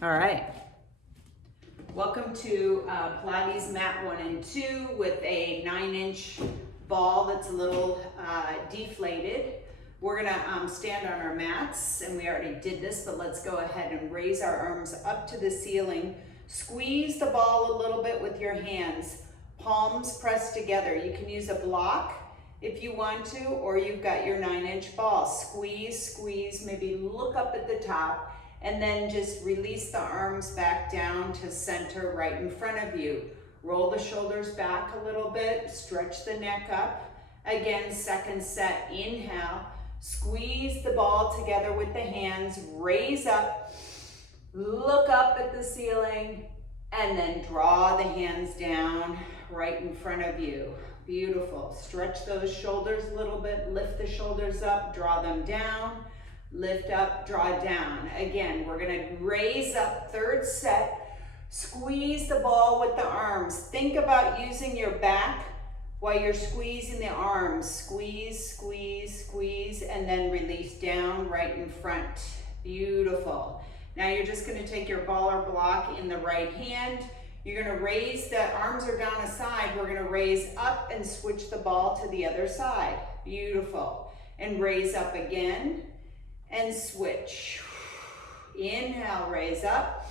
All right. Welcome to Pilates mat 1 and 2 with a 9-inch ball that's a little deflated. We're gonna stand on our mats, and we already did this, but let's go ahead and raise our arms up to the ceiling. Squeeze the ball a little bit with your hands. Palms pressed together. You can use a block if you want to, or you've got your 9-inch ball. Squeeze, squeeze, maybe look up at the top, and then just release the arms back down to center right in front of you. Roll the shoulders back a little bit, stretch the neck up. Again, second set, inhale. Squeeze the ball together with the hands, raise up, look up at the ceiling, and then draw the hands down right in front of you. Beautiful. Stretch those shoulders a little bit, lift the shoulders up, draw them down, lift up, draw down. Again, we're gonna raise up, third set. Squeeze the ball with the arms. Think about using your back while you're squeezing the arms. Squeeze, squeeze, squeeze, and then release down right in front. Beautiful. Now you're just gonna take your ball or block in the right hand. You're gonna raise, the arms are down aside. We're gonna raise up and switch the ball to the other side. Beautiful. And raise up again and switch. Inhale, raise up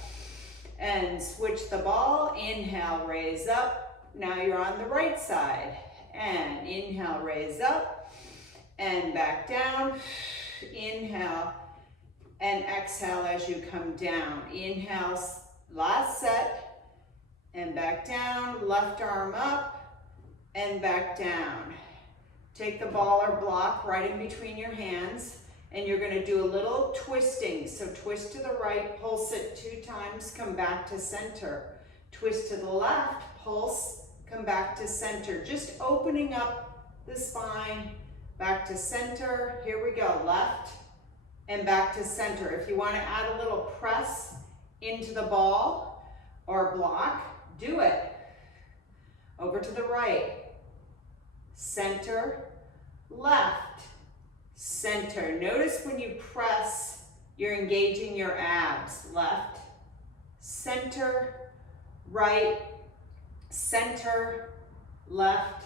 and switch the ball. Inhale, raise up. Now you're on the right side, and inhale, raise up, and back down. Inhale, and exhale as you come down. Inhale, last set, and back down. Left arm up, and back down. Take the ball or block right in between your hands, and you're gonna do a little twisting. So twist to the right, pulse it 2 times, come back to center. Twist to the left, pulse, come back to center. Just opening up the spine, back to center. Here we go, left and back to center. If you want to add a little press into the ball or block, do it. Over to the right, center, left, center. Notice when you press, you're engaging your abs. Left, center, right, center, left,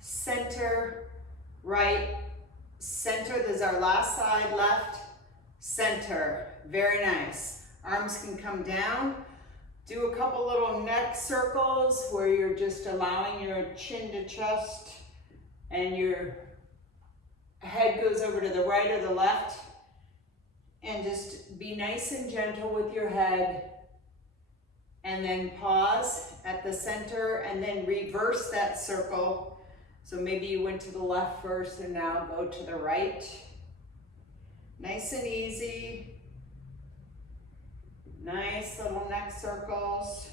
center, right, center. This is our last side. Left, center. Very nice. Arms can come down. Do a couple little neck circles where you're just allowing your chin to chest and your head goes over to the right or the left. And just be nice and gentle with your head. And then pause at the center and then reverse that circle. So maybe you went to the left first and now go to the right. Nice and easy. Nice little neck circles.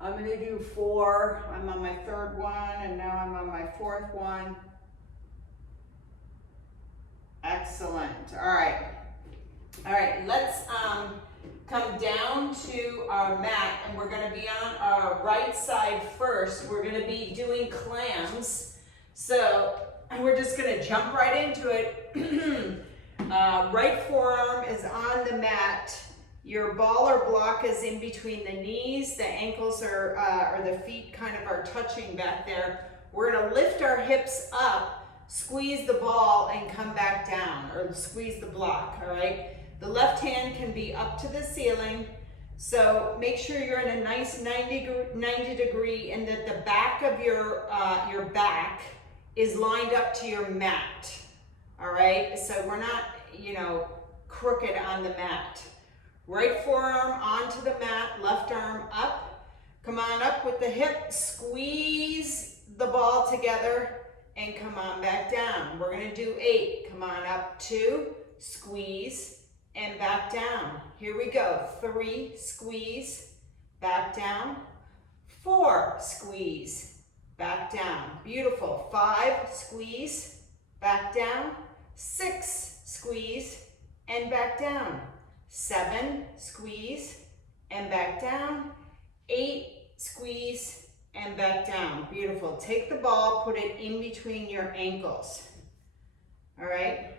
I'm gonna do 4. I'm on my 3rd one, and now I'm on my 4th one. Excellent. All right, let's come down to our mat, and we're gonna be on our right side first. We're gonna be doing clams. So, and we're just gonna jump right into it. Right forearm is on the mat. Your ball or block is in between the knees. The ankles are, or the feet kind of are touching back there. We're gonna lift our hips up, squeeze the ball, and come back down, or squeeze the block, all right? The left hand can be up to the ceiling, so make sure you're in a nice 90 degree and that the back of your back is lined up to your mat, all right? So we're not, crooked on the mat. Right forearm onto the mat, left arm up. Come on up with the hip, squeeze the ball together, and come on back down. We're gonna do 8. Come on up, 2, squeeze, and back down. Here we go. 3, squeeze, back down. 4, squeeze, back down. Beautiful. 5, squeeze, back down. 6, squeeze, and back down. 7, squeeze, and back down. 8, squeeze, and back down. Beautiful. Take the ball, put it in between your ankles. All right?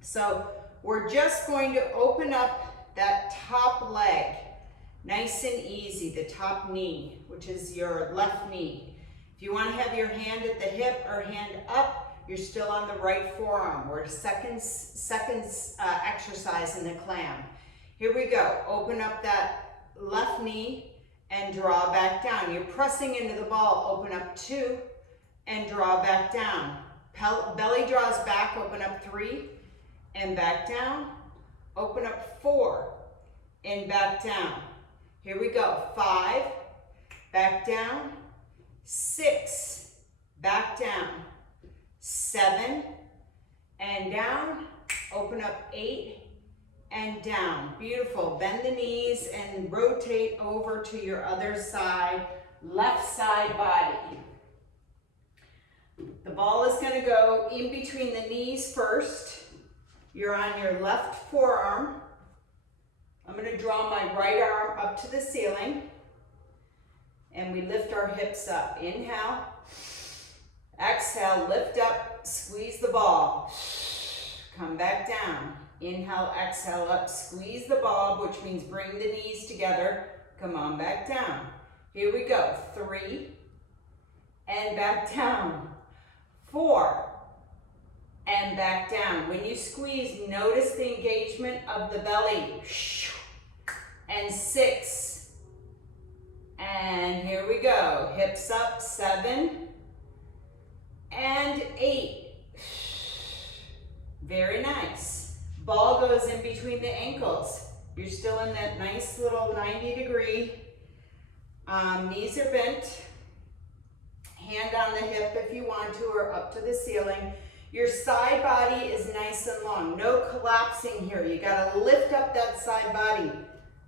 So we're just going to open up that top leg, nice and easy, the top knee, which is your left knee. If you want to have your hand at the hip or hand up, you're still on the right forearm. We're second exercise in the clam. Here we go. Open up that left knee and draw back down. You're pressing into the ball. Open up 2 and draw back down. Belly draws back. Open up 3 and back down. Open up 4 and back down. Here we go. 5, back down. 6, back down. 7, and down. Open up 8 and down. Beautiful. Bend the knees and rotate over to your other side, left side body. The ball is going to go in between the knees first. You're on your left forearm. I'm going to draw my right arm up to the ceiling. And we lift our hips up. Inhale. Exhale, lift up, squeeze the ball. Come back down. Inhale, exhale up, squeeze the ball, which means bring the knees together. Come on, back down. Here we go. 3, and back down. 4, and back down. When you squeeze, notice the engagement of the belly. And 6, and here we go. Hips up, 7, and 8. Very nice. Ball goes in between the ankles. You're still in that nice little 90-degree. Knees are bent. Hand on the hip if you want to, or up to the ceiling. Your side body is nice and long. No collapsing here. You gotta lift up that side body.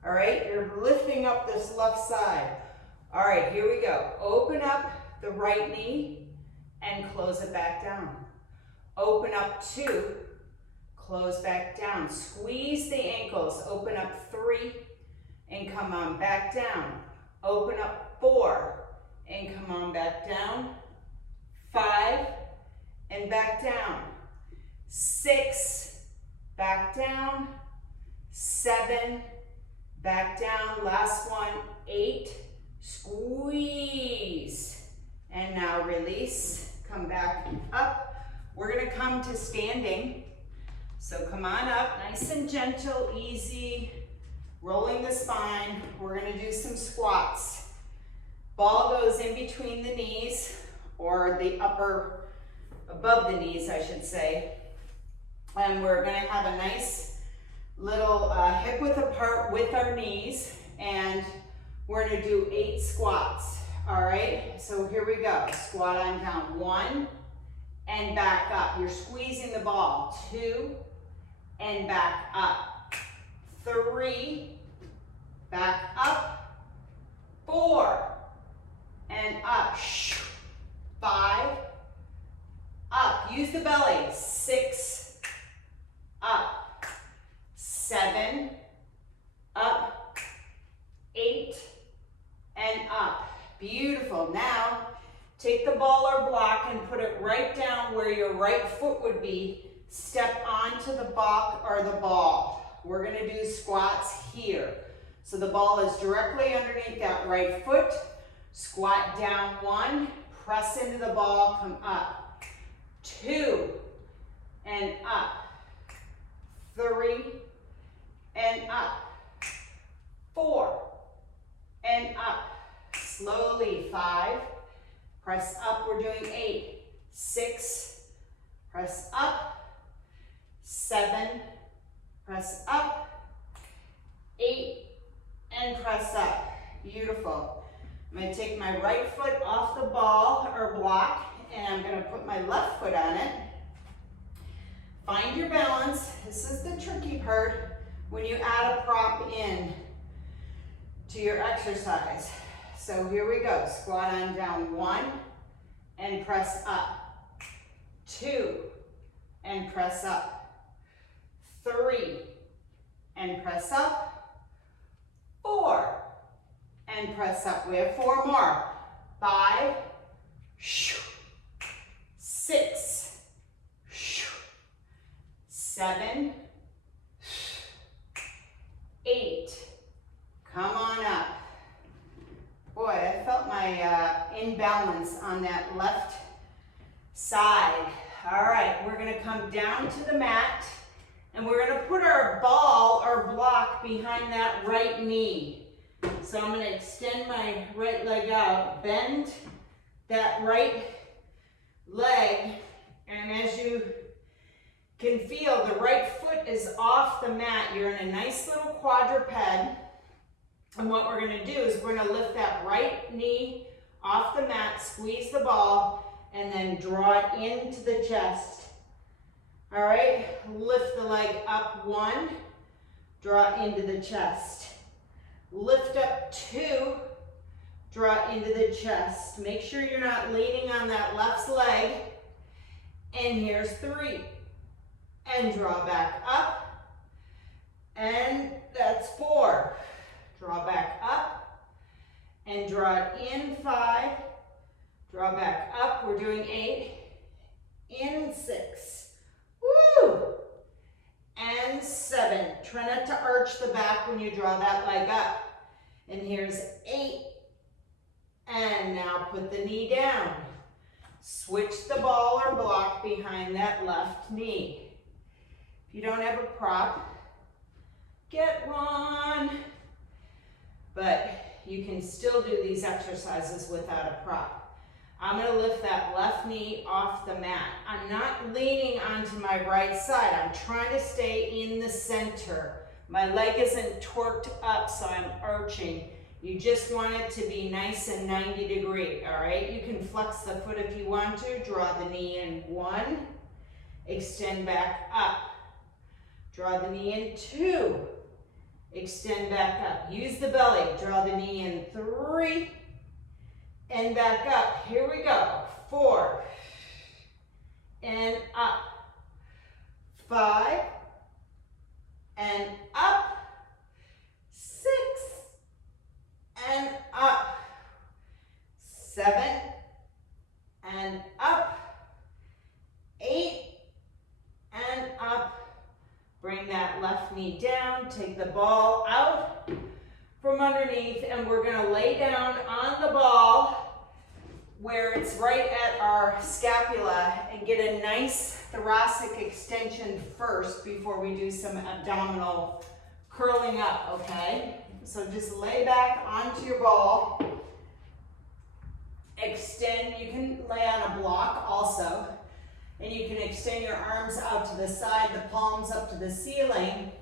All right, you're lifting up this left side. All right, here we go. Open up the right knee and close it back down. Open up 2, close back down. Squeeze the ankles. Open up 3 and come on back down. Open up 4 and come on back down. 5 and back down. 6, back down. 7, back down. Last one. 8, squeeze. And now release. Come back up. We're going to come to standing. So come on up, nice and gentle, easy, rolling the spine. We're going to do some squats. Ball goes in between the knees, or the upper, above the knees, I should say. And we're going to have a nice little hip width apart with our knees, and we're going to do 8 squats. All right, so here we go. Squat on down. 1, and back up. You're squeezing the ball. 2, and back up. 3, back up. 4, and up. 5, up. Use the belly. 6, up. 7, up. 8, and up. Beautiful. Now, take the ball or block and put it right down where your right foot would be. Step onto the block or the ball. We're going to do squats here. So the ball is directly underneath that right foot. Squat down 1, press into the ball, come up. 2, and up. 3, and up. 4, and up. Slowly. 5, press up, we're doing 8. 6, press up. 7, press up. 8, and press up. Beautiful. I'm going to take my right foot off the ball or block, and I'm going to put my left foot on it. Find your balance. This is the tricky part when you add a prop in to your exercise. So here we go. Squat on down. 1, and press up. 2, and press up. 3, and press up. 4, and press up. We have 4 more. 5, 6, 7, balance on that left side. All right, we're gonna come down to the mat and we're gonna put our ball or block behind that right knee. So I'm gonna extend my right leg out, bend that right leg, and as you can feel, the right foot is off the mat. You're in a nice little quadruped. And what we're gonna do is we're gonna lift that right knee off the mat, squeeze the ball, and then draw it into the chest. All right, lift the leg up 1, draw it into the chest. Lift up 2, draw it into the chest. Make sure you're not leaning on that left leg. And here's 3. And draw back up. And that's 4. Draw back up. And draw it in 5. Draw back up. We're doing 8. In 6. Woo! And 7. Try not to arch the back when you draw that leg up. And here's 8. And now put the knee down. Switch the ball or block behind that left knee. If you don't have a prop, get one. But you can still do these exercises without a prop. I'm going to lift that left knee off the mat. I'm not leaning onto my right side. I'm trying to stay in the center. My leg isn't torqued up, so I'm arching. You just want it to be nice and 90 degree, all right? You can flex the foot if you want to. Draw the knee in 1. Extend back up. Draw the knee in 2. Extend back up. Use the belly. Draw the knee in 3. And back up. Here we go. 4. And up. 5. And up. 6. And up. 7. And up. 8. And up. Bring that left knee down. Take the ball out from underneath, and we're going to lay down on the ball where it's right at our scapula and get a nice thoracic extension first before we do some abdominal curling up, okay? So just lay back onto your ball. Extend. You can lay on a block also. And you can extend your arms out to the side, the palms up to the ceiling.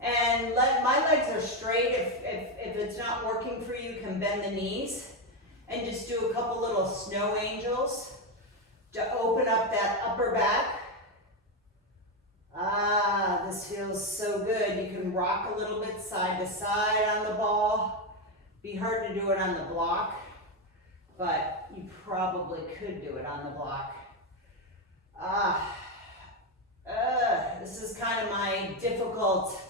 And my legs are straight. If it's not working for you, you can bend the knees. And just do a couple little snow angels to open up that upper back. Ah, this feels so good. You can rock a little bit side to side on the ball. Be hard to do it on the block, but you probably could do it on the block. This is kind of my difficult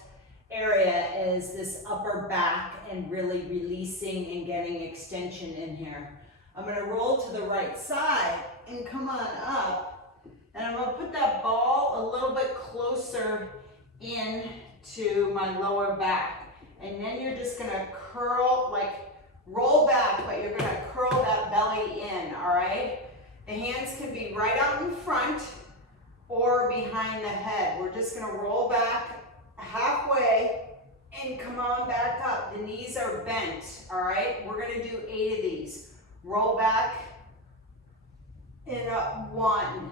area, is this upper back and really releasing and getting extension in here. I'm going to roll to the right side and come on up, and I'm going to put that ball a little bit closer into my lower back, and then you're just going to curl, like roll back, but you're going to curl that belly in, all right? The hands can be right out in front or behind the head. We're just going to roll back halfway and come on back up. The knees are bent, all right? We're going to do 8 of these. Roll back and up 1.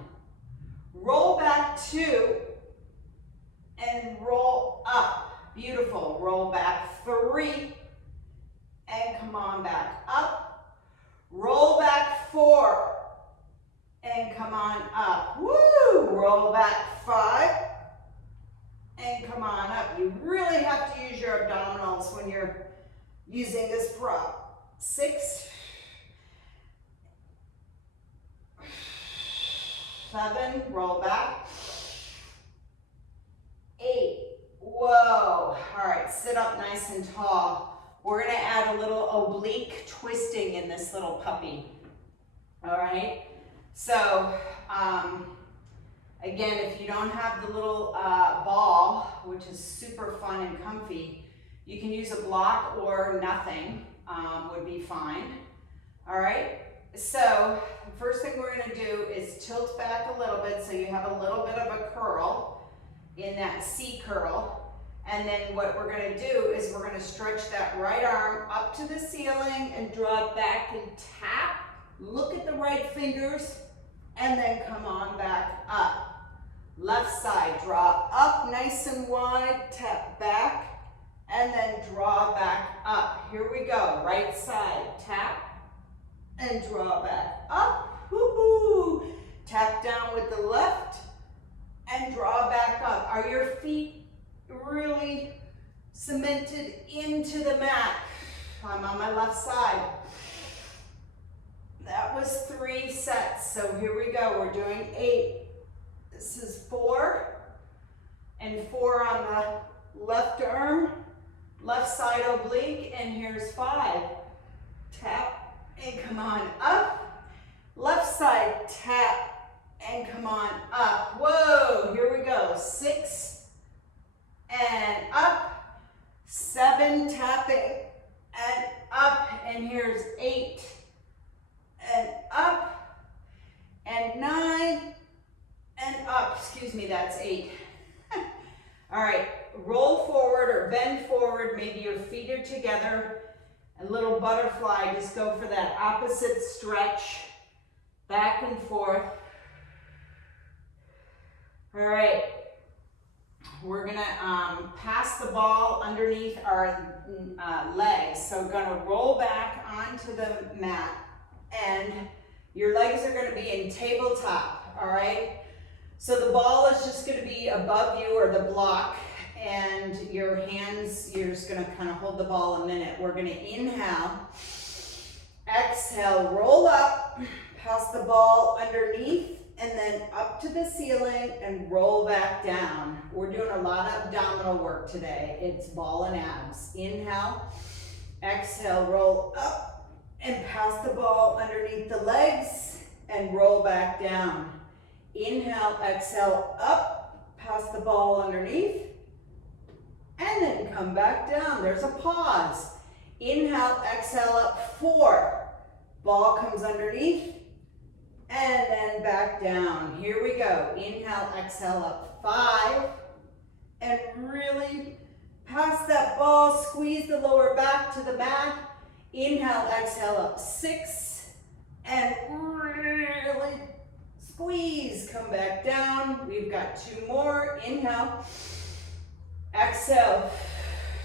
Roll back 2 and roll up. Beautiful. Roll back 3 and come on back up. Roll back 4. And come on up. Woo! Roll back 5. And come on up. You really have to use your abdominals when you're using this prop. 6. 7. Roll back. 8. Whoa. All right, sit up nice and tall. We're going to add a little oblique twisting in this little puppy. All right? So, again, if you don't have the little ball, which is super fun and comfy, you can use a block or nothing would be fine. All right, So the first thing we're gonna do is tilt back a little bit so you have a little bit of a curl in that C curl. And then what we're gonna do is we're gonna stretch that right arm up to the ceiling and draw it back and tap. Look at the right fingers and then come on back up. Left side, draw up nice and wide, tap back, and then draw back up. Here we go, right side, tap, and draw back up. Woo-hoo. Tap down with the left, and draw back up. Are your feet really cemented into the mat? I'm on my left side. That was 3 sets, so here we go, we're doing 8. This is 4, and 4 on the left arm, left side oblique, and here's 5. Tap, and come on up. Left side, tap, and come on up. Whoa, here we go. 6, and up. 7, tapping, and up, and here's 8, and up, and 9, and up. Excuse me, that's 8. All right, roll forward or bend forward. Maybe your feet are together. A little butterfly, just go for that opposite stretch, back and forth. All right, we're gonna pass the ball underneath our legs. So we're gonna roll back onto the mat and your legs are gonna be in tabletop, all right? So the ball is just gonna be above you or the block, and your hands, you're just gonna kind of hold the ball a minute. We're gonna inhale, exhale, roll up, pass the ball underneath, and then up to the ceiling and roll back down. We're doing a lot of abdominal work today. It's ball and abs. Inhale, exhale, roll up, and pass the ball underneath the legs and roll back down. Inhale, exhale, up, pass the ball underneath, and then come back down. There's a pause. Inhale, exhale, up, 4. Ball comes underneath, and then back down. Here we go. Inhale, exhale, up, 5. And really pass that ball, squeeze the lower back to the mat. Inhale, exhale, up, 6. And really squeeze, come back down. We've got 2 more. Inhale, exhale,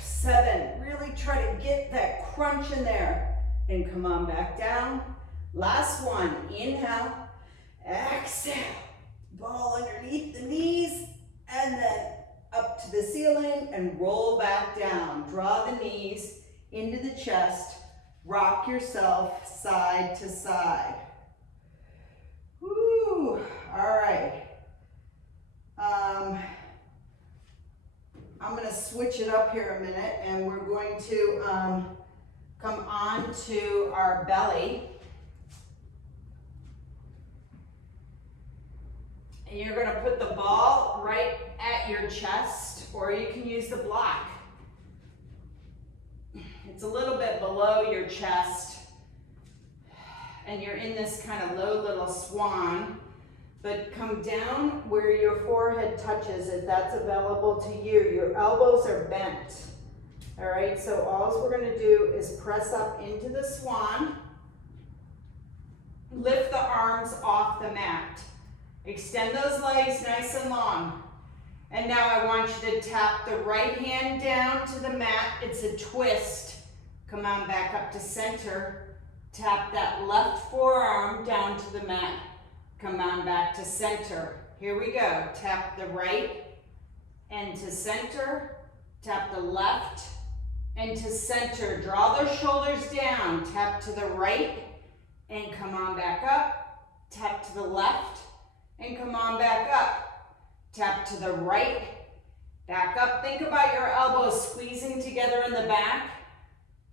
7. Really try to get that crunch in there. And come on back down. Last one. Inhale, exhale. Ball underneath the knees, and then up to the ceiling and roll back down. Draw the knees into the chest. Rock yourself side to side. Woo. All right. I'm going to switch it up here a minute, and we're going to come on to our belly. And you're going to put the ball right at your chest, or you can use the block. It's a little bit below your chest, and you're in this kind of low little swan. But come down where your forehead touches, if that's available to you. Your elbows are bent. All right, so all we're going to do is press up into the swan. Lift the arms off the mat. Extend those legs nice and long. And now I want you to tap the right hand down to the mat. It's a twist. Come on back up to center. Tap that left forearm down to the mat. Come on back to center. Here we go. Tap the right and to center. Tap the left and to center. Draw those shoulders down. Tap to the right and come on back up. Tap to the left and come on back up. Tap to the right, back up. Think about your elbows squeezing together in the back.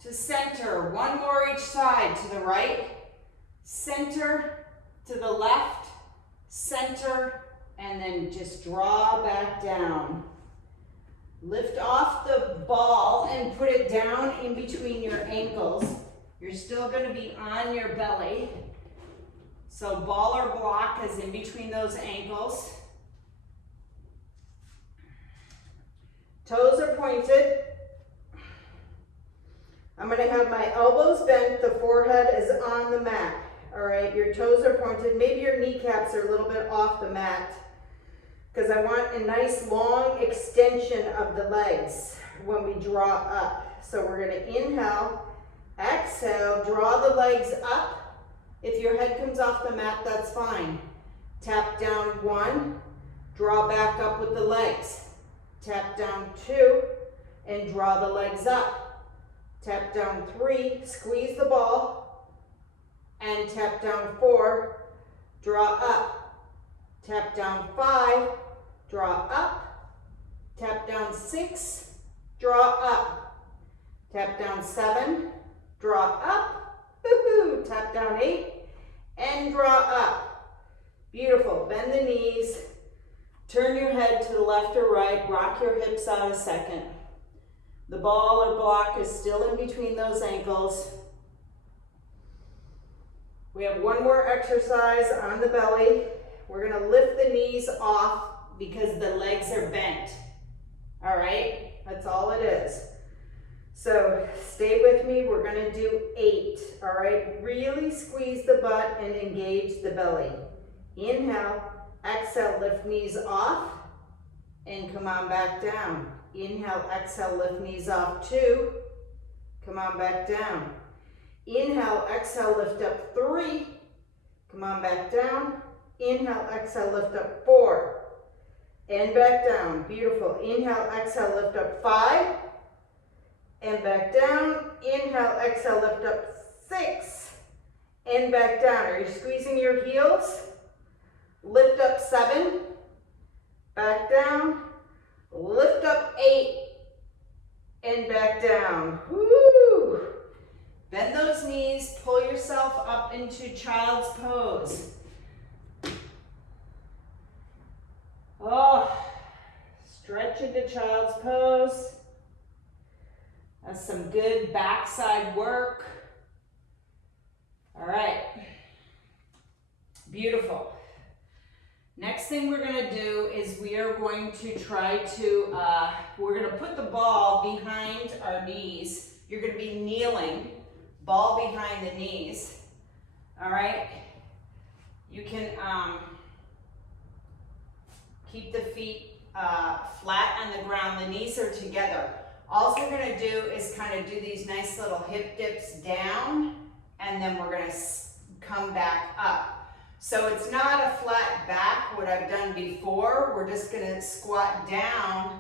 To center. One more each side. To the right, center, to the left, center, and then just draw back down. Lift off the ball and put it down in between your ankles. You're still going to be on your belly. So ball or block is in between those ankles. Toes are pointed. I'm going to have my elbows bent, the forehead is on the mat. All right, your toes are pointed. Maybe your kneecaps are a little bit off the mat because I want a nice long extension of the legs when we draw up. So we're going to inhale, exhale, draw the legs up. If your head comes off the mat, that's fine. Tap down 1, draw back up with the legs. Tap down 2 and draw the legs up. Tap down 3, squeeze the ball, and tap down 4, draw up. Tap down 5, draw up. Tap down 6, draw up. Tap down 7, draw up. Woohoo! Tap down 8 and draw up. Beautiful. Bend the knees. Turn your head to the left or right. Rock your hips out a second. The ball or block is still in between those ankles. We have one more exercise on the belly. We're going to lift the knees off because the legs are bent. All right? That's all it is. So stay with me. We're going to do 8. All right? Really squeeze the butt and engage the belly. Inhale, exhale, lift knees off, and come on back down. Inhale, exhale, lift knees off 2. Come on back down. Inhale, exhale, lift up 3. Come on back down. Inhale, exhale, lift up 4. And back down. Beautiful. Inhale, exhale, lift up 5. And back down. Inhale, exhale, lift up 6. And back down. Are you squeezing your heels? Lift up 7. Back down. Lift up 8 and back down. Woo! Bend those knees, pull yourself up into child's pose. Oh, stretch into child's pose. That's some good backside work. All right. Beautiful. Next thing we're going to do is we are going to try to, we're going to put the ball behind our knees. You're going to be kneeling, ball behind the knees. All right? You can keep the feet flat on the ground. The knees are together. All we're going to do is kind of do these nice little hip dips down, and then we're going to come back up. So it's not a flat back, what I've done before. We're just gonna squat down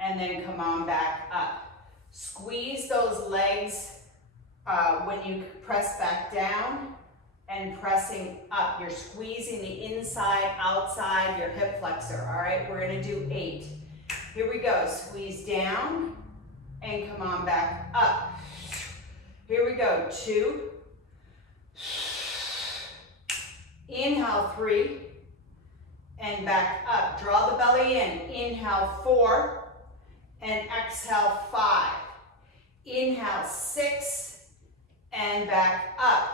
and then come on back up. Squeeze those legs when you press back down and pressing up. You're squeezing the inside, outside, your hip flexor. All right, we're gonna do 8. Here we go, squeeze down and come on back up. Here we go, 2. Inhale 3 and back up. Draw the belly in. Inhale 4 and exhale 5. Inhale 6 and back up.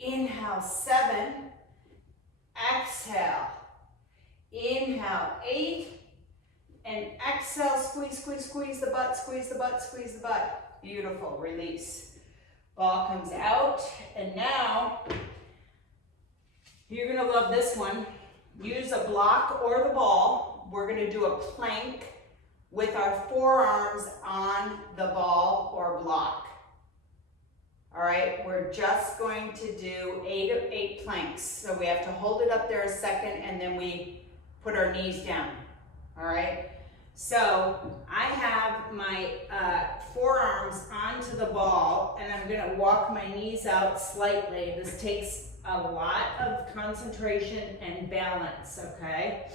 Inhale 7. Exhale. Inhale 8 and exhale. Squeeze, squeeze, squeeze the butt, squeeze the butt, squeeze the butt. Beautiful. Release. Ball comes out, and now you're going to love this one. Use a block or the ball. We're going to do a plank with our forearms on the ball or block. All right, we're just going to do 8 planks. So we have to hold it up there a second and then we put our knees down. All right, so I have my forearms onto the ball and I'm going to walk my knees out slightly. This takes a lot of concentration and balance, okay?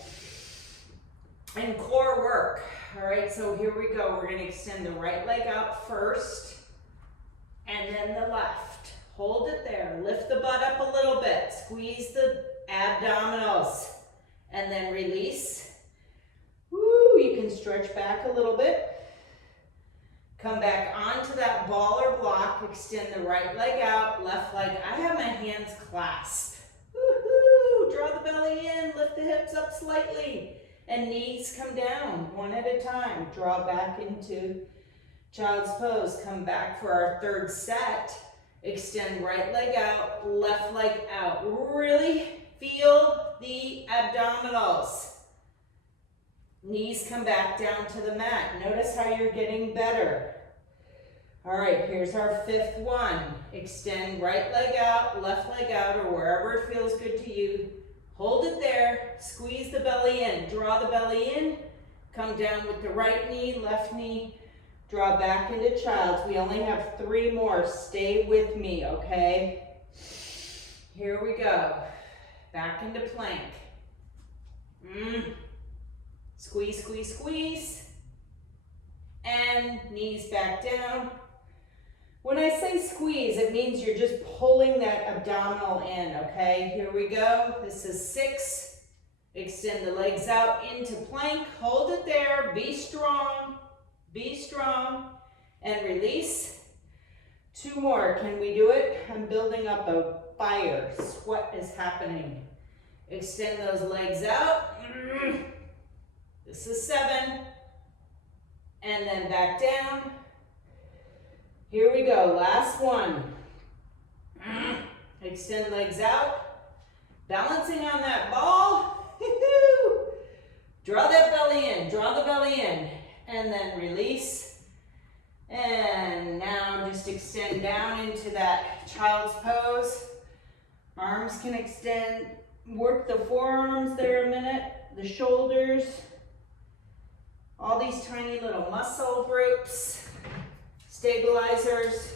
And core work. All right, so here we go. We're going to extend the right leg out first and then the left. Hold it there. Lift the butt up a little bit. Squeeze the abdominals and then release. Woo, you can stretch back a little bit. Come back onto that ball or block. Extend the right leg out, left leg. I have my hands clasped. Woohoo! Draw the belly in, lift the hips up slightly. And knees come down one at a time. Draw back into child's pose. Come back for our third set. Extend right leg out, left leg out. Really feel the abdominals. Knees come back down to the mat. Notice how you're getting better. All right, here's our fifth one. Extend right leg out, left leg out, or wherever it feels good to you. Hold it there. Squeeze the belly in. Draw the belly in. Come down with the right knee, left knee. Draw back into child's. We only have 3 more. Stay with me, okay? Here we go. Back into plank. Squeeze, squeeze, squeeze. And knees back down. When I say squeeze, it means you're just pulling that abdominal in, okay? Here we go. This is 6. Extend the legs out into plank. Hold it there. Be strong. Be strong. And release. 2 more. Can we do it? I'm building up a fire. Sweat is happening. Extend those legs out. This is 7. And then back down. Here we go. Last one. Extend legs out. Balancing on that ball. Draw that belly in. Draw the belly in. And then release. And now just extend down into that child's pose. Arms can extend. Work the forearms there a minute. The shoulders. All these tiny little muscle groups. Stabilizers.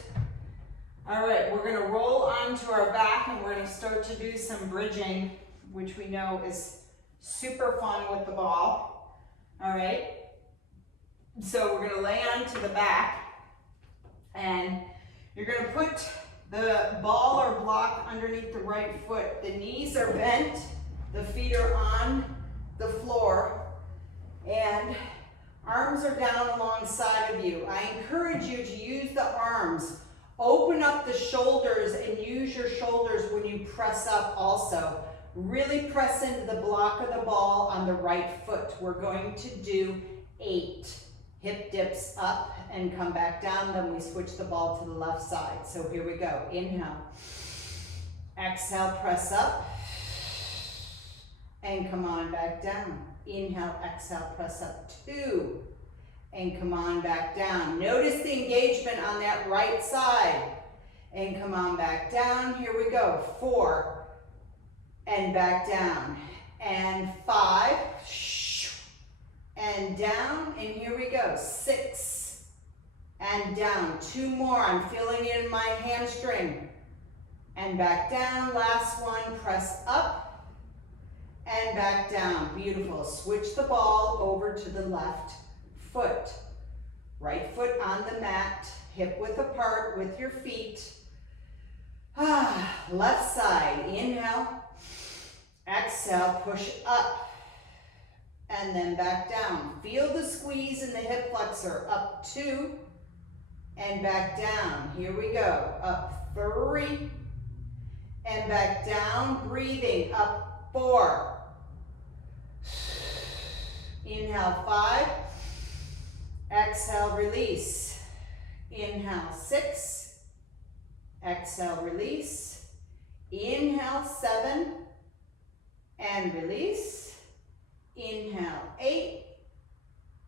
All right, we're gonna roll onto our back and we're gonna start to do some bridging, which we know is super fun with the ball. All right, so we're gonna lay onto the back and you're gonna put the ball or block underneath the right foot. The knees are bent, the feet are on the floor, and arms are down alongside of you. I encourage you to use the arms. Open up the shoulders and use your shoulders when you press up also. Really press into the block of the ball on the right foot. We're going to do 8 hip dips up and come back down. Then we switch the ball to the left side. So here we go. Inhale. Exhale, press up. And come on back down. Inhale, exhale, press up. 2. And come on back down. Notice the engagement on that right side. And come on back down. Here we go. 4. And back down. And 5. And down. And here we go. 6. And down. 2 more. I'm feeling it in my hamstring. And back down. Last one. Press up. And back down. Beautiful. Switch the ball over to the left foot. Right foot on the mat. Hip width apart with your feet. Left side. Inhale. Exhale. Push up. And then back down. Feel the squeeze in the hip flexor. Up 2. And back down. Here we go. Up 3. And back down. Breathing. Up 4. Inhale, 5. Exhale, release. Inhale, 6. Exhale, release. Inhale, 7. And release. Inhale, 8.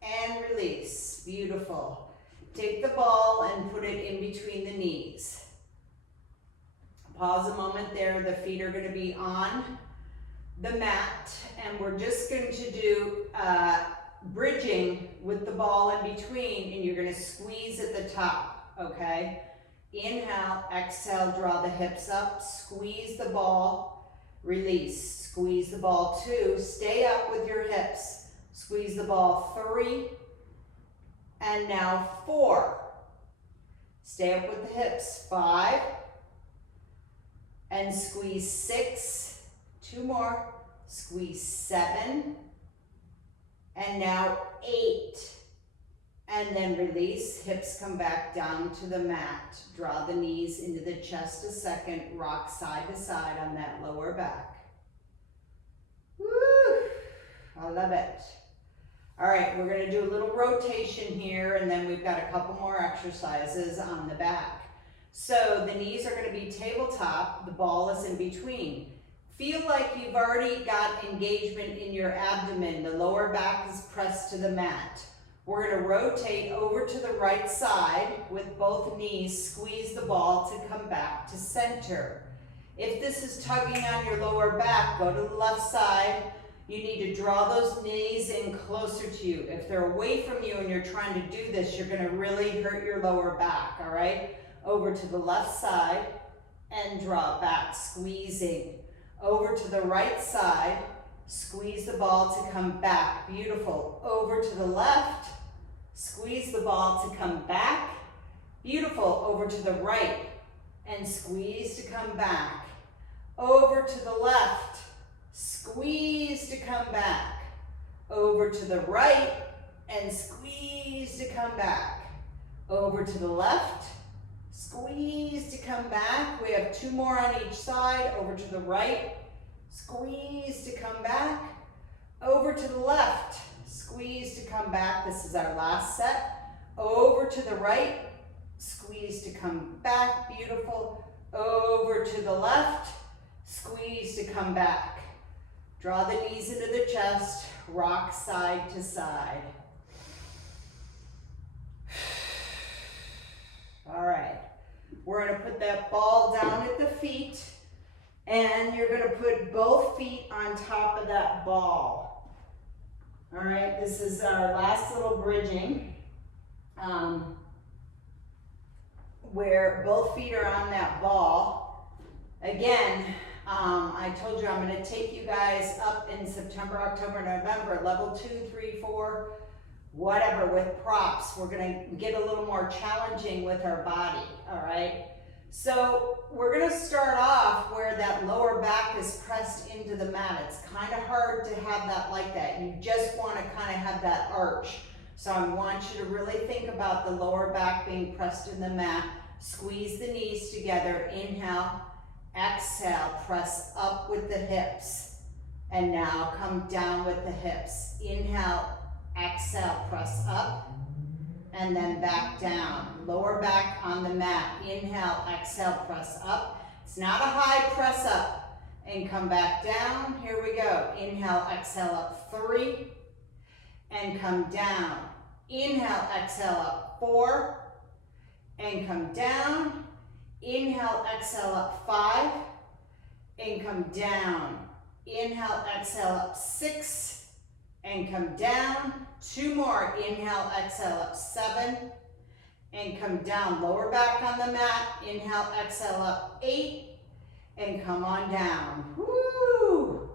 And release. Beautiful. Take the ball and put it in between the knees. Pause a moment there. The feet are going to be on the mat, and we're just going to do bridging with the ball in between, and you're going to squeeze at the top, okay? Inhale, exhale, draw the hips up, squeeze the ball, release, squeeze the ball 2, stay up with your hips, squeeze the ball 3, and now 4. Stay up with the hips, 5, and squeeze 6. 2 more, squeeze 7, and now 8, And then release, hips come back down to the mat. Draw the knees into the chest a second, rock side to side on that lower back. Woo! I love it. All right, we're gonna do a little rotation here, and then we've got a couple more exercises on the back. So the knees are gonna be tabletop, the ball is in between. Feel like you've already got engagement in your abdomen. The lower back is pressed to the mat. We're gonna rotate over to the right side with both knees, squeeze the ball to come back to center. If this is tugging on your lower back, go to the left side. You need to draw those knees in closer to you. If they're away from you and you're trying to do this, you're gonna really hurt your lower back, all right? Over to the left side and draw back, squeezing. Over to the right side, squeeze the ball to come back, beautiful. Over to the left, squeeze the ball to come back, beautiful. Over to the right and squeeze to come back. Over to the left, squeeze to come back. Over to the right and squeeze to come back. Over to the left, squeeze to come back. We have two more on each side. Over to the right, squeeze to come back. Over to the left, squeeze to come back. This is our last set. Over to the right, squeeze to come back, beautiful. Over to the left, squeeze to come back. Draw the knees into the chest, rock side to side. All right, we're gonna put that ball down at the feet, and you're gonna put both feet on top of that ball. All right, this is our last little bridging, where both feet are on that ball. Again, I told you I'm gonna take you guys up in September, October, November, level 2, 3, 4, whatever, with props. We're gonna get a little more challenging with our body, all right? So we're gonna start off where that lower back is pressed into the mat. It's kind of hard to have that like that. You just wanna kind of have that arch. So I want you to really think about the lower back being pressed in the mat. Squeeze the knees together, inhale, exhale, press up with the hips. And now come down with the hips. Inhale, exhale, press up, and then back down. Lower back on the mat. Inhale, exhale, press up. It's not a high press up. And come back down. Here we go. Inhale, exhale up 3, and come down. Inhale, exhale up 4, and come down. Inhale, exhale up 5, and come down. Inhale, exhale up 6, and come down. 2 more. Inhale, exhale up 7, and come down. Lower back on the mat. Inhale, exhale up 8, and come on down. Woo!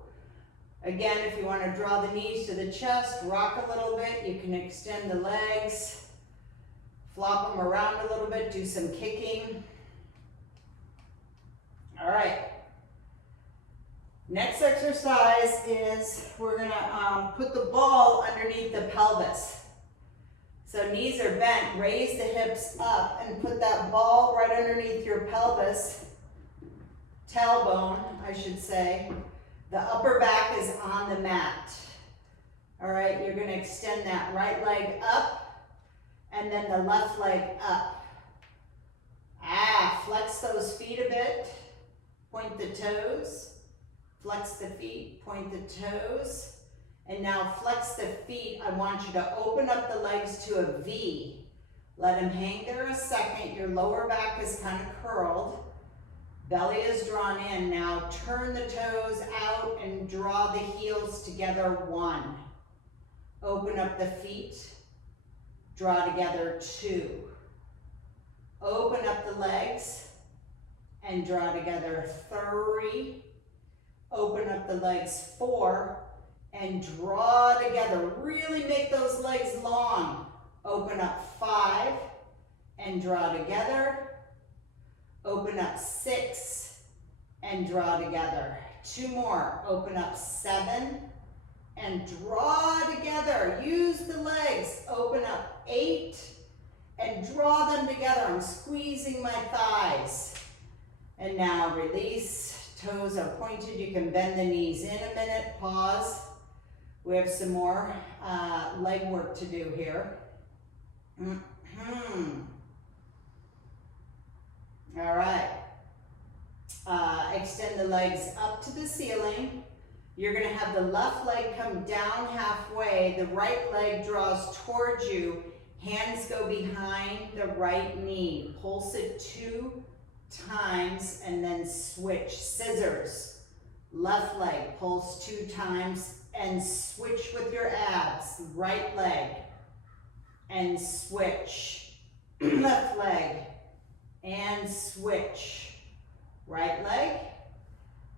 Again, if you want to draw the knees to the chest, rock a little bit. You can extend the legs, flop them around a little bit, do some kicking. All right. Next exercise is we're gonna put the ball underneath the pelvis. So knees are bent, raise the hips up and put that ball right underneath your pelvis, tailbone, I should say. The upper back is on the mat. All right, you're gonna extend that right leg up and then the left leg up. Flex those feet a bit, point the toes. Flex the feet, point the toes, and now flex the feet. I want you to open up the legs to a V. Let them hang there a second. Your lower back is kind of curled. Belly is drawn in. Now turn the toes out and draw the heels together 1. Open up the feet. Draw together 2. Open up the legs and draw together 3. Open up the legs 4 and draw together. Really make those legs long. Open up 5 and draw together. Open up 6 and draw together. 2 more. Open up 7 and draw together. Use the legs. Open up 8, and draw them together. I'm squeezing my thighs. And now release, toes are pointed. You can bend the knees in a minute, pause. We have some more leg work to do here. All right. Extend the legs up to the ceiling. You're going to have the left leg come down halfway. The right leg draws towards you. Hands go behind the right knee. Pulse it 2 times and then switch. Scissors. Left leg, pulse 2 times and switch with your abs. Right leg and switch. Left leg and switch. Right leg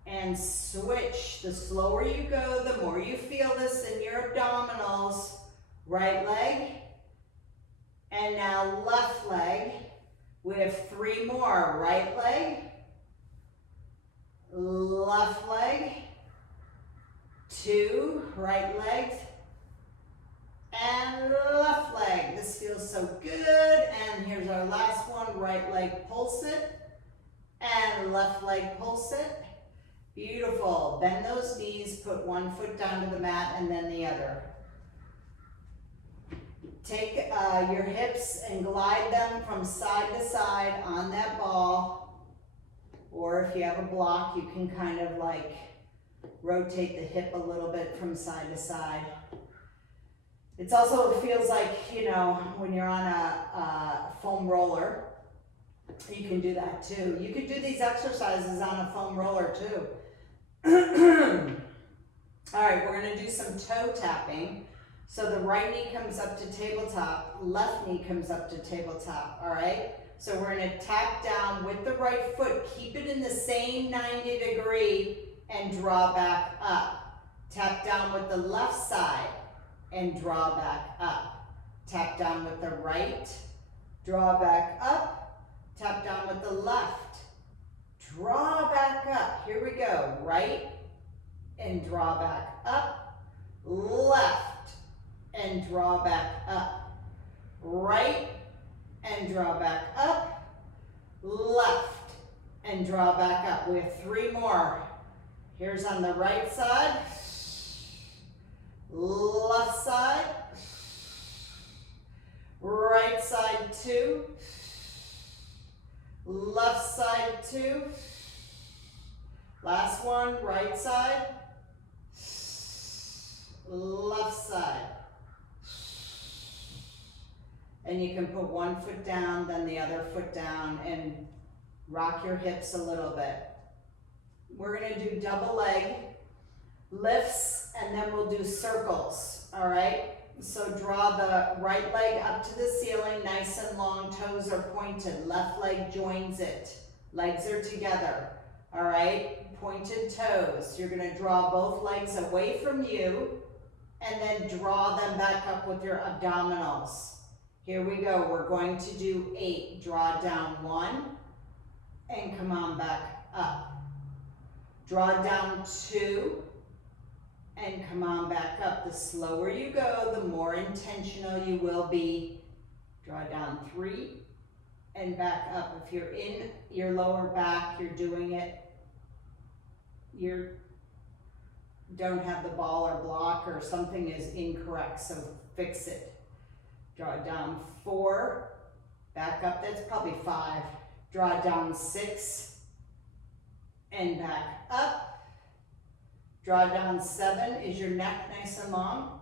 and switch. The slower you go, the more you feel this in your abdominals. Right leg and now left leg. We have 3 more. Right leg, left leg, 2, right leg, and left leg. This feels so good. And here's our last one. Right leg, pulse it, and left leg, pulse it. Beautiful. Bend those knees, put one foot down to the mat and then the other. Take your hips and glide them from side to side on that ball. Or if you have a block, you can kind of like rotate the hip a little bit from side to side. It's also, it feels like, you know, when you're on a foam roller, you can do that too. You could do these exercises on a foam roller too. All right, we're gonna do some toe tapping. So the right knee comes up to tabletop, left knee comes up to tabletop, all right? So we're gonna tap down with the right foot, keep it in the same 90 degree and draw back up. Tap down with the left side and draw back up. Tap down with the right, draw back up. Tap down with the left, draw back up. Here we go, right and draw back up, left and draw back up, right and draw back up, left and draw back up. We have 3 more. Here's on the right side, left side, right side 2, left side 2, last one, right side, left side. And you can put one foot down, then the other foot down, and rock your hips a little bit. We're gonna do double leg lifts, and then we'll do circles, all right? So draw the right leg up to the ceiling, nice and long, toes are pointed, left leg joins it, legs are together, all right? Pointed toes. You're gonna draw both legs away from you, and then draw them back up with your abdominals. Here we go, we're going to do 8. Draw down 1, and come on back up. Draw down 2, and come on back up. The slower you go, the more intentional you will be. Draw down 3, and back up. If you're in your lower back, you're doing it, you don't have the ball or block or something is incorrect, so fix it. Draw down 4, back up, that's probably 5. Draw down 6, and back up. Draw down 7, is your neck nice and long?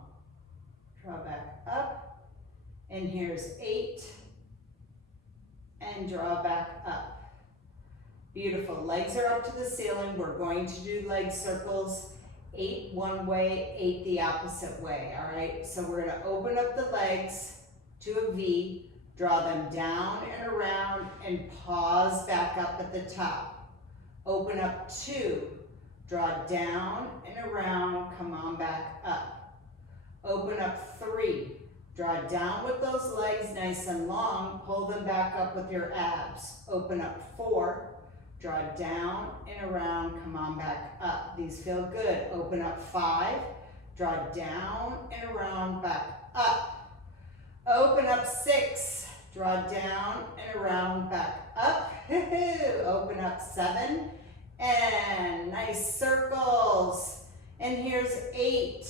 Draw back up, and here's 8, and draw back up. Beautiful, legs are up to the ceiling. We're going to do leg circles, 8 one way, 8 the opposite way, all right? So we're gonna open up the legs to a V, draw them down and around, and pause back up at the top. Open up 2, draw down and around, come on back up. Open up 3, draw down with those legs nice and long, pull them back up with your abs. Open up 4, draw down and around, come on back up. These feel good. Open up 5, draw down and around, back up. Open up 6. Draw down and around back up. Open up 7. And nice circles. And here's 8.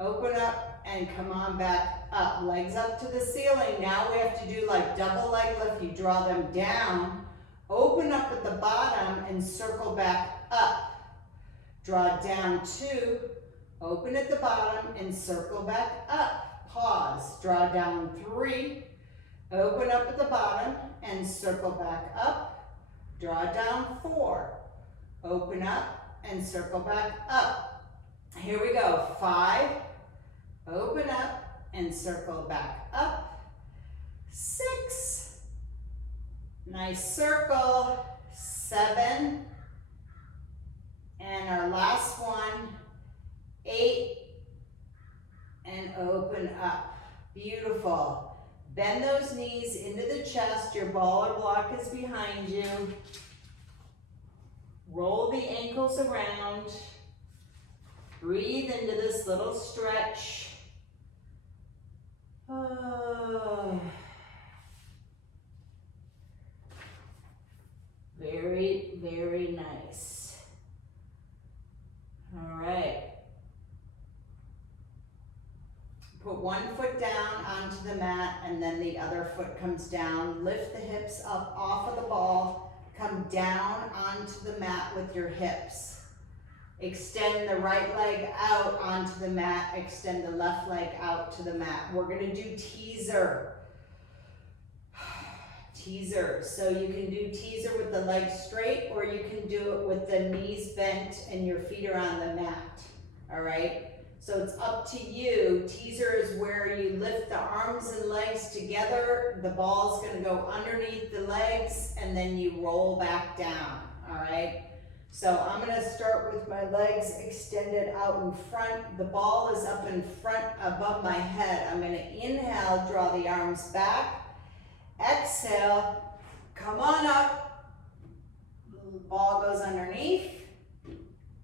Open up and come on back up. Legs up to the ceiling. Now we have to do like double leg lift. You draw them down. Open up at the bottom and circle back up. Draw down 2. Open at the bottom and circle back up. Pause. Draw down 3. Open up at the bottom and circle back up. Draw down 4. Open up and circle back up. Here we go. 5. Open up and circle back up. 6. Nice circle. 7. And our last one. 8. And open up. Beautiful. Bend those knees into the chest. Your ball or block is behind you. Roll the ankles around. Breathe into this little stretch. Oh. Very, very nice. All right. Put one foot down onto the mat and then the other foot comes down. Lift the hips up off of the ball. Come down onto the mat with your hips. Extend the right leg out onto the mat. Extend the left leg out to the mat. We're gonna do teaser. Teaser. So you can do teaser with the legs straight or you can do it with the knees bent and your feet are on the mat. All right? So it's up to you. Teaser is where you lift the arms and legs together. The ball's gonna go underneath the legs and then you roll back down, all right? So I'm gonna start with my legs extended out in front. The ball is up in front above my head. I'm gonna inhale, draw the arms back. Exhale, come on up. The ball goes underneath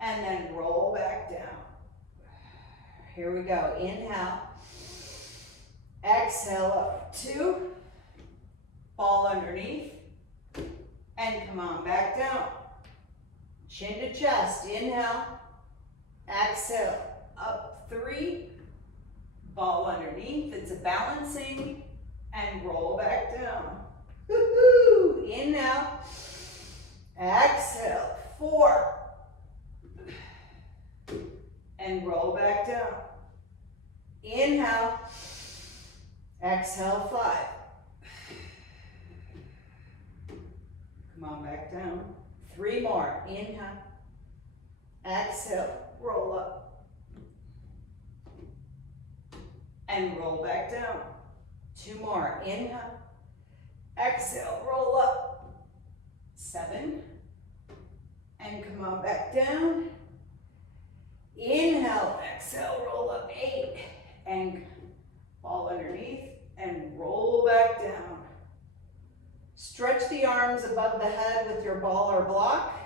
and then roll back down. Here we go. Inhale. Exhale up 2. Ball underneath. And come on back down. Chin to chest. Inhale. Exhale. Up 3. Ball underneath. It's a balancing. And roll back down. Woo-hoo. Inhale. Exhale. 4. And roll back down. Inhale. Exhale, 5. Come on back down. 3 more. Inhale. Exhale, roll up. And roll back down. 2 more. Inhale. Exhale, roll up. 7. And come on back down. Inhale, exhale, roll up. 8. And ball underneath and roll back down. Stretch the arms above the head with your ball or block.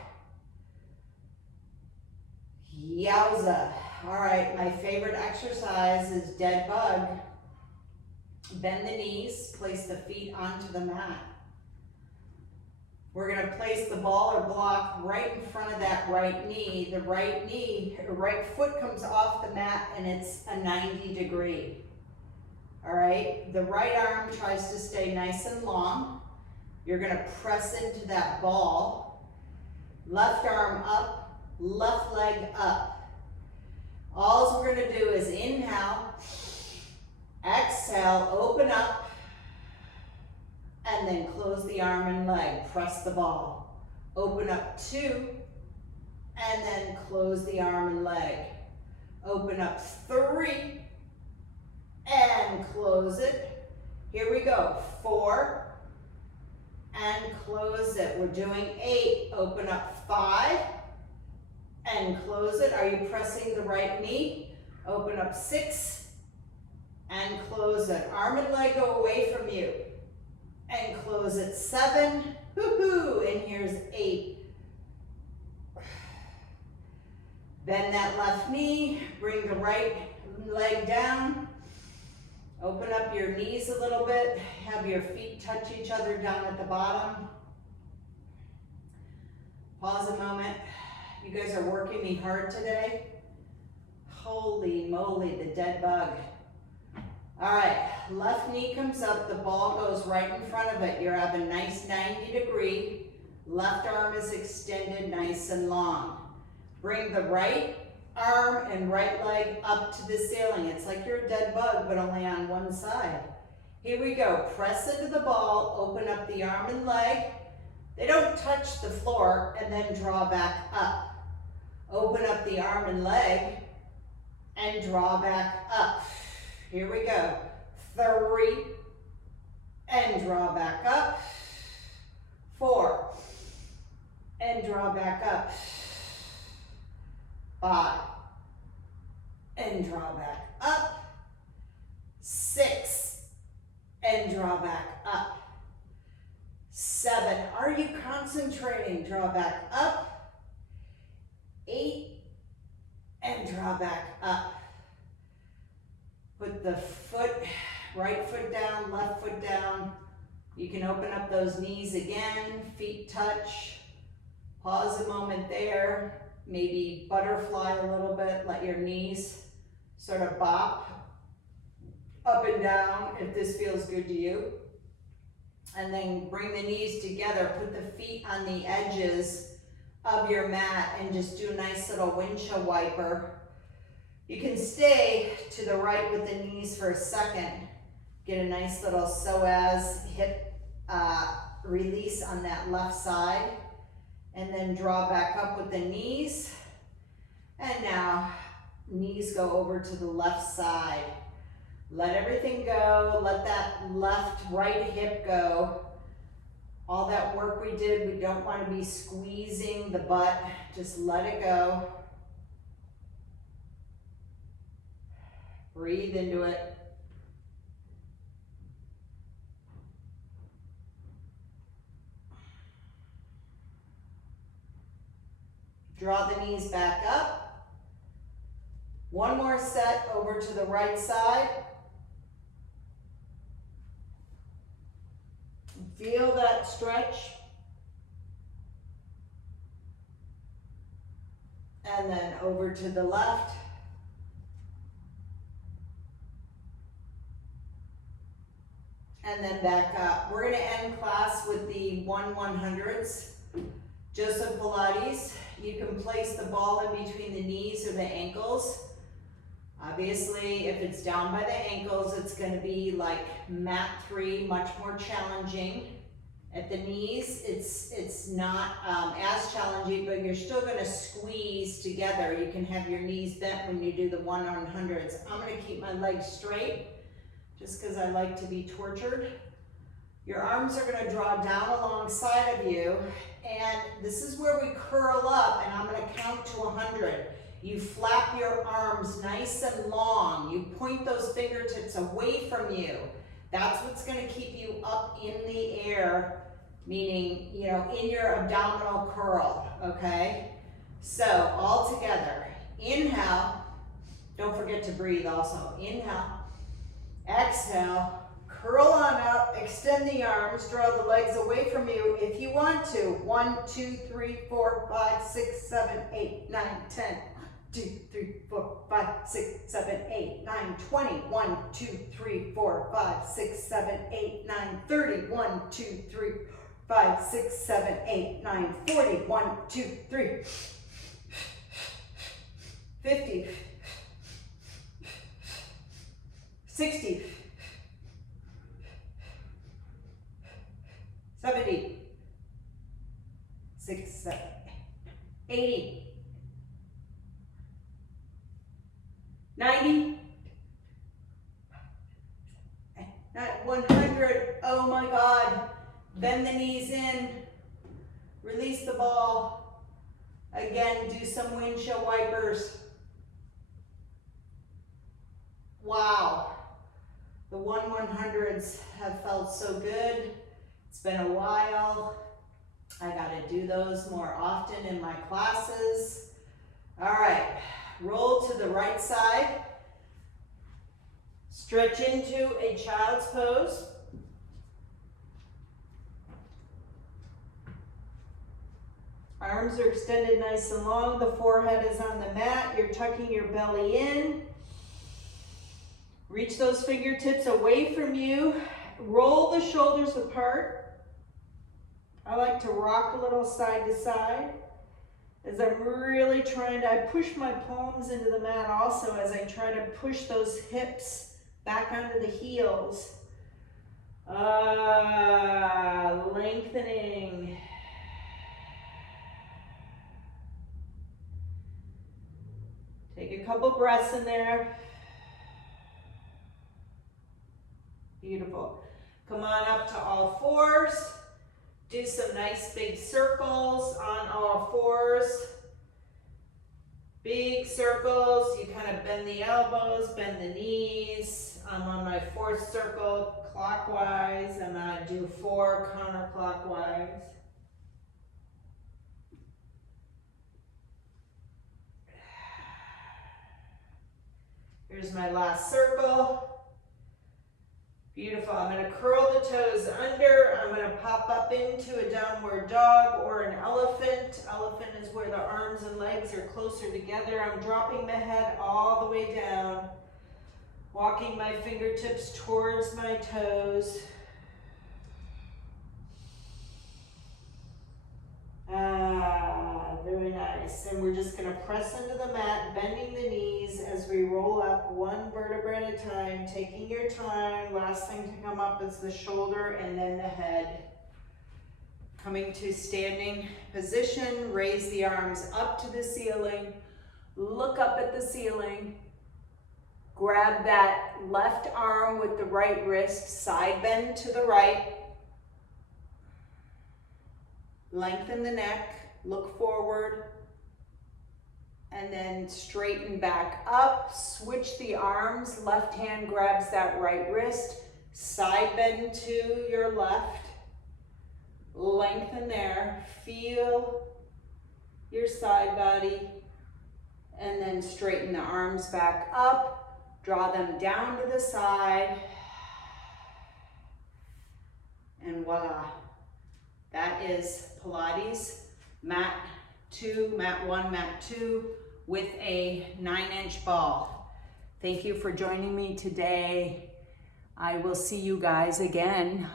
Yowza. All right, my favorite exercise is dead bug. Bend the knees, place the feet onto the mat. We're gonna place the ball or block right in front of that right knee. The right foot comes off the mat and it's a 90 degree. All right, the right arm tries to stay nice and long. You're gonna press into that ball. Left arm up, left leg up. All we're gonna do is inhale, exhale, open up, and then close the arm and leg. Press the ball. Open up 2, and then close the arm and leg. Open up 3, and close it. Here we go. 4, and close it. We're doing 8. Open up 5, and close it. Are you pressing the right knee? Open up 6, and close it. Arm and leg go away from you. And close it. 7, woohoo, and here's 8. Bend that left knee, bring the right leg down. Open up your knees a little bit. Have your feet touch each other down at the bottom. Pause a moment. You guys are working me hard today. Holy moly, the dead bug. All right, left knee comes up, the ball goes right in front of it. You're having a nice 90 degree. Left arm is extended nice and long. Bring the right arm and right leg up to the ceiling. It's like you're a dead bug, but only on one side. Here we go. Press into the ball, open up the arm and leg. They don't touch the floor, and then draw back up. Open up the arm and leg and draw back up. Here we go. 3 and draw back up. 4 and draw back up. 5 and draw back up. 6 and draw back up. 7, are you concentrating? Draw back up. 8 and draw back up. Put the right foot down, left foot down. You can open up those knees again, feet touch. Pause a moment there. Maybe butterfly a little bit, let your knees sort of bop up and down if this feels good to you. And then bring the knees together, put the feet on the edges of your mat and just do a nice little windshield wiper. You can stay to the right with the knees for a second. Get a nice little psoas hip release on that left side. And then draw back up with the knees. And now knees go over to the left side. Let everything go. Let that right hip go. All that work we did, we don't want to be squeezing the butt. Just let it go. Breathe into it. Draw the knees back up. One more set over to the right side. Feel that stretch. And then over to the left. And then back up. We're going to end class with the 1/100s. Joseph Pilates. You can place the ball in between the knees or the ankles. Obviously, if it's down by the ankles, it's going to be like mat 3, much more challenging. At the knees, it's not as challenging, but you're still going to squeeze together. You can have your knees bent when you do the 1/100s. I'm going to keep my legs straight just because I like to be tortured. Your arms are going to draw down alongside of you, and this is where we curl up, and I'm going to count to 100. You flap your arms nice and long. You point those fingertips away from you. That's what's going to keep you up in the air, meaning, you know, in your abdominal curl, okay? So, all together. Inhale. Don't forget to breathe also. Inhale. Exhale. Curl on up, extend the arms, draw the legs away from you if you want to. 1, 2, 3, 4, 5, 6, 7, 8, 9, 10. 2, 3, 4, 5, 6, 7, 8, 9, 20. 1, 2, 3, 4, 5, 6, 7, 8, 9, 30. 1, 2, 3, 5, 6, 7, 8, 9, 40. 1, 2, 3. 50. 60. 70, 6, 7, 80, 90, 100. Oh my God. Bend the knees in. Release the ball. Again, do some windshield wipers. Wow. The 1/100s have felt so good. It's been a while. I gotta do those more often in my classes. All right, roll to the right side. Stretch into a child's pose. Arms are extended nice and long. The forehead is on the mat. You're tucking your belly in. Reach those fingertips away from you. Roll the shoulders apart. I like to rock a little side to side as I'm really trying to, I push my palms into the mat also as I try to push those hips back onto the heels. Lengthening. Take a couple breaths in there. Beautiful. Come on up to all fours. Do some nice big circles on all fours. Big circles. You kind of bend the elbows, bend the knees. I'm on my fourth circle clockwise, and I do 4 counterclockwise. Here's my last circle. Beautiful. I'm going to curl the toes under. I'm going to pop up into a downward dog or an elephant. Elephant is where the arms and legs are closer together. I'm dropping the head all the way down. Walking my fingertips towards my toes. Very nice. And we're just going to press into the mat, bending the knees as we roll up one vertebra at a time, taking your time. Last thing to come up is the shoulder and then the head. Coming to standing position, raise the arms up to the ceiling, look up at the ceiling, grab that left arm with the right wrist, side bend to the right, lengthen the neck, look forward, and then straighten back up. Switch the arms. Left hand grabs that right wrist. Side bend to your left. Lengthen there. Feel your side body. And then straighten the arms back up. Draw them down to the side. And voila. That is Pilates mat 2, mat 1, mat 2 with a 9-inch ball. Thank you for joining me today. I will see you guys again.